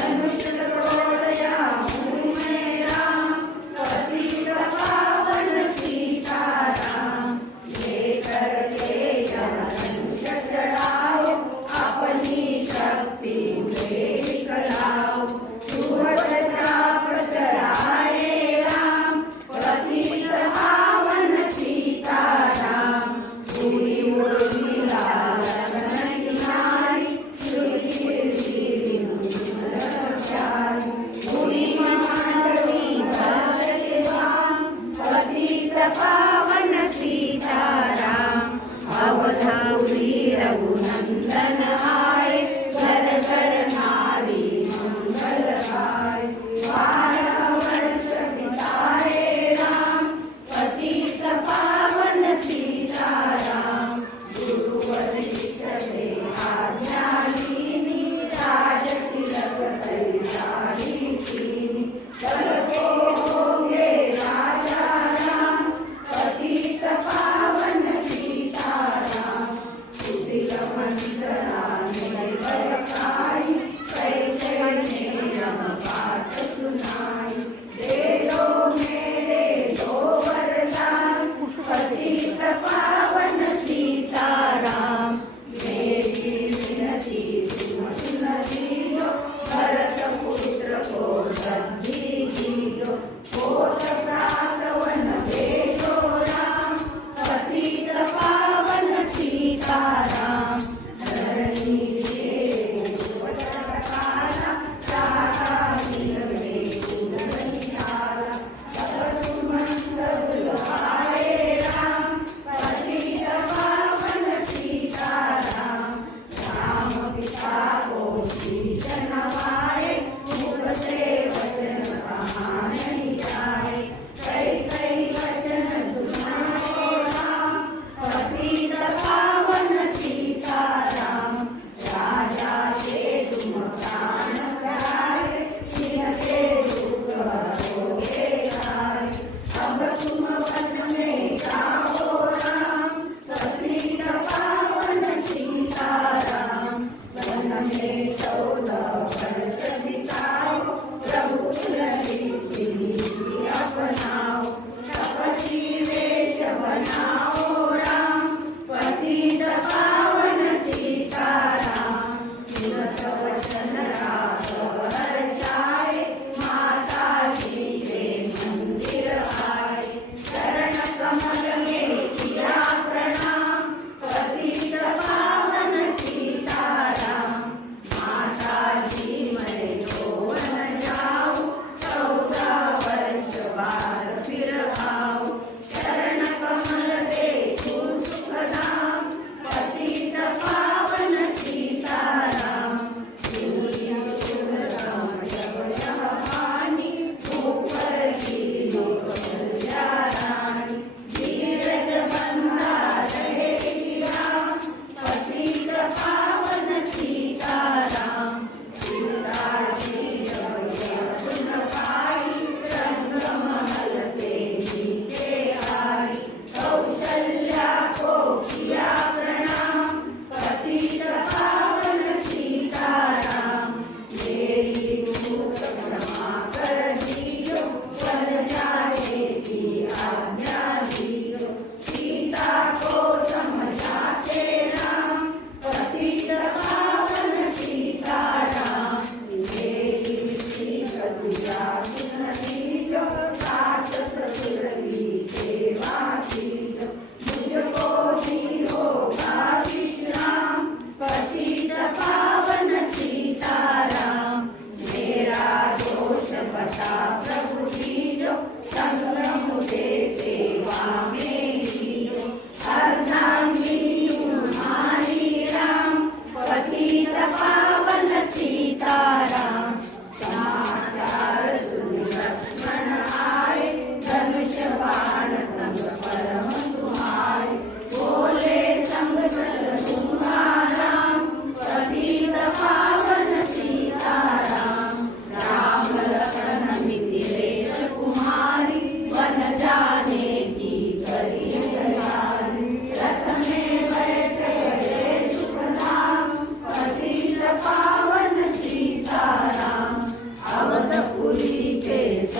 Thank you.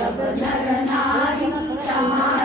सब नर नारी समान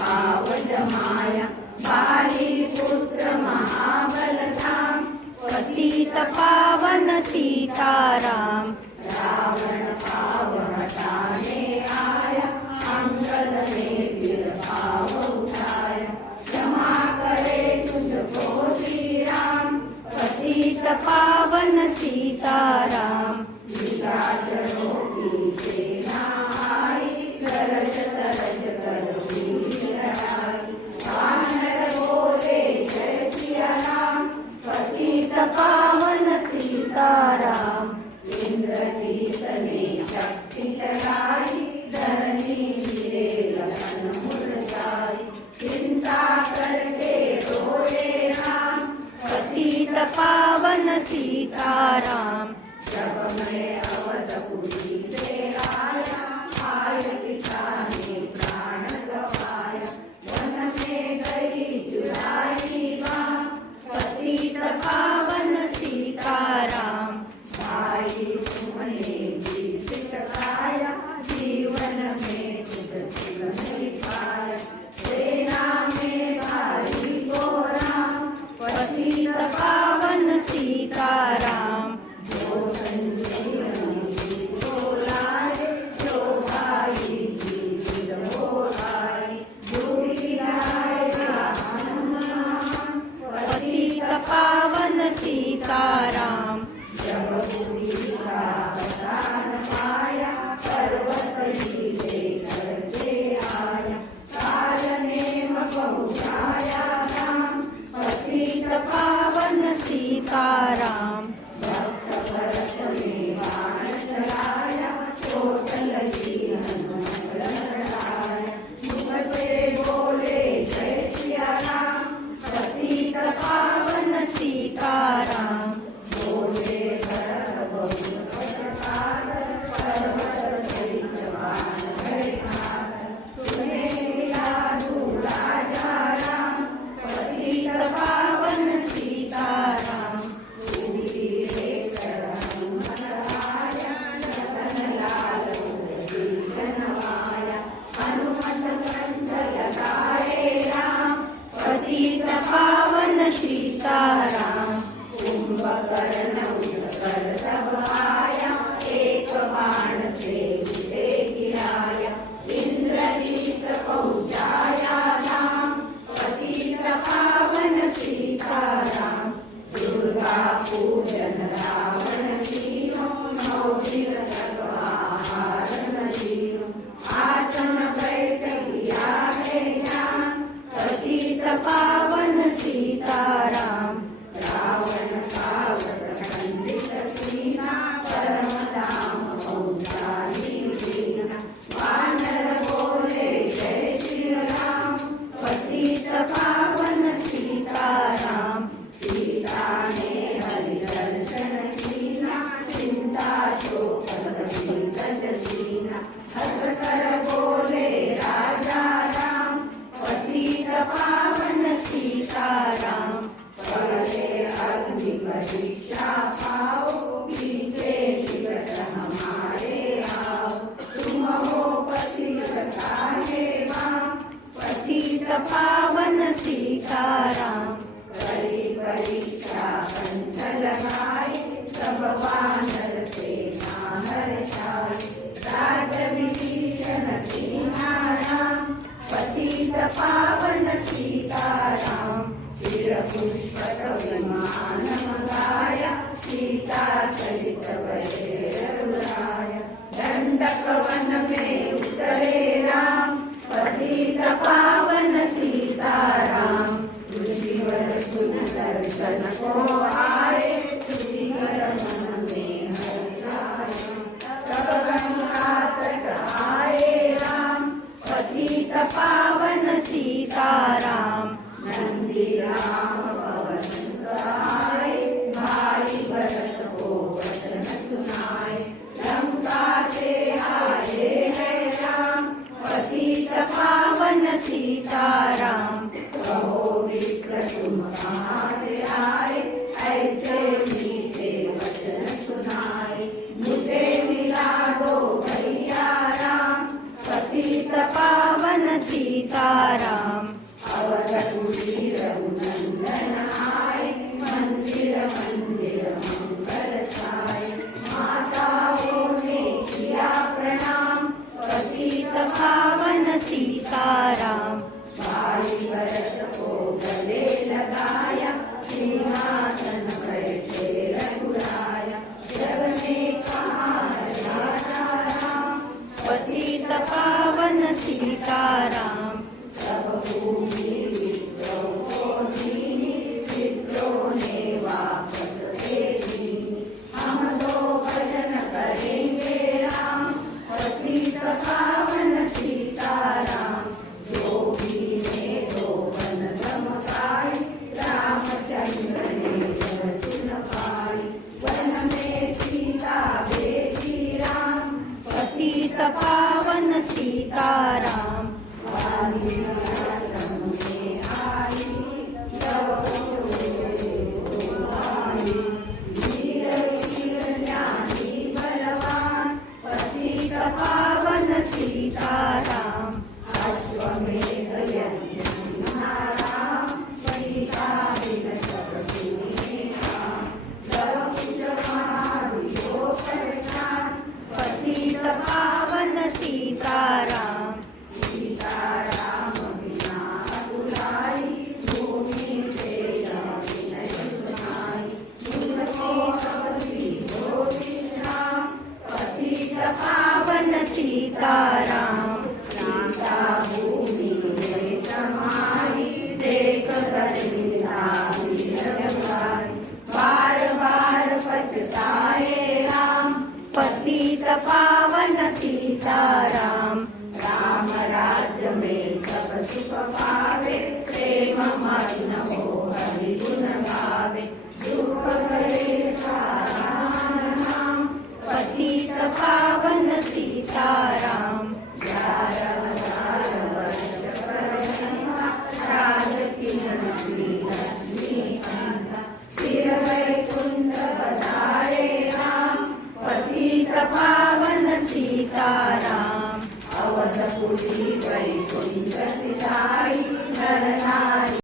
भावजमाया। पुत्र महाबलधाम, पतित पावन सीताराम। रावण पावन हटाने आया अंगद ने फिर भाव उठाया। क्षमा करे तुझको श्री राम पावन अनंत पावन सीताराम जप में 恭喜。पवन में उतरे राम पावन सीताराम तुझी वर Sara.